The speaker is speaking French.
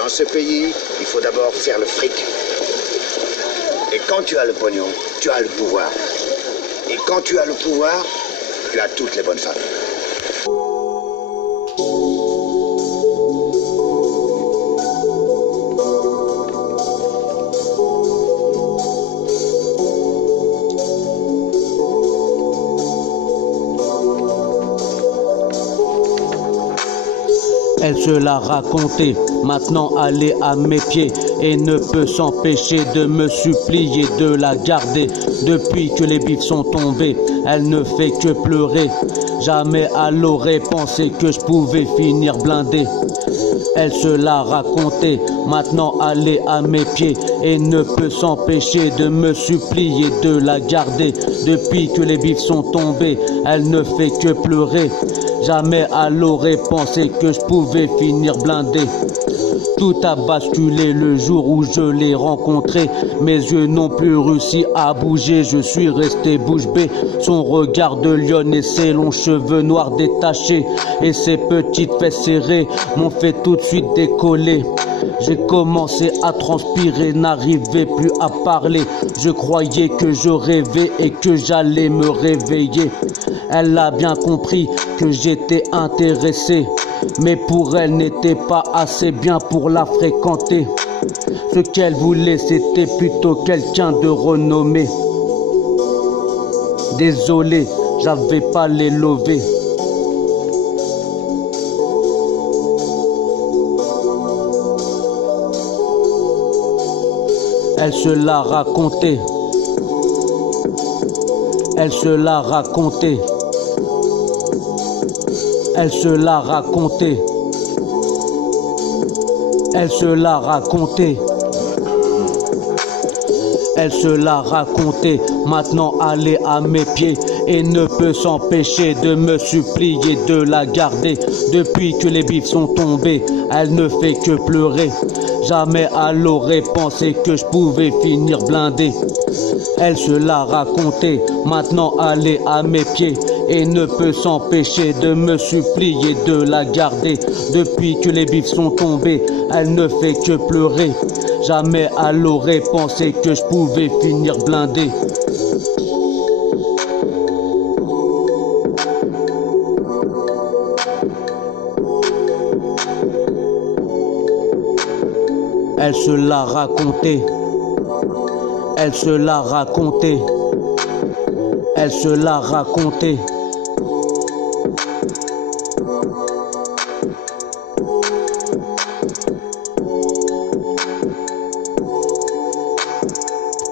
Dans ce pays, il faut d'abord faire le fric. Et quand tu as le pognon, tu as le pouvoir. Et quand tu as le pouvoir, tu as toutes les bonnes femmes. Elle se l'a raconté, maintenant elle est à mes pieds et ne peut s'empêcher de me supplier de la garder. Depuis que les bifs sont tombés, elle ne fait que pleurer. Jamais elle aurait pensé que je pouvais finir blindé. Elle se l'a raconté, maintenant elle est à mes pieds et ne peut s'empêcher de me supplier de la garder. Depuis que les bifs sont tombés, elle ne fait que pleurer. Jamais elle aurait pensé que je pouvais finir blindé. Tout a basculé le jour où je l'ai rencontrée. Mes yeux n'ont plus réussi à bouger, je suis resté bouche bée. Son regard de lionne et ses longs cheveux noirs détachés et ses petites fesses serrées m'ont fait tout de suite décoller. J'ai commencé à transpirer, n'arrivais plus à parler. Je croyais que je rêvais et que j'allais me réveiller. Elle a bien compris que j'étais intéressé, mais pour elle n'était pas assez bien pour la fréquenter. Ce qu'elle voulait, c'était plutôt quelqu'un de renommé. Désolé, j'avais pas les lovés. Elle se l'a raconté. Elle se l'a raconté. Elle se l'a raconté. Elle se l'a raconté. Elle se l'a raconté. Maintenant elle est à mes pieds et ne peut s'empêcher de me supplier de la garder. Depuis que les bifs sont tombés, elle ne fait que pleurer. Jamais elle aurait pensé que je pouvais finir blindé. Elle se l'a raconté, maintenant elle est à mes pieds et ne peut s'empêcher de me supplier de la garder. Depuis que les bifs sont tombés, elle ne fait que pleurer. Jamais elle aurait pensé que je pouvais finir blindé. Elle se l'a raconté. Elle se l'a raconté. Elle se l'a raconté.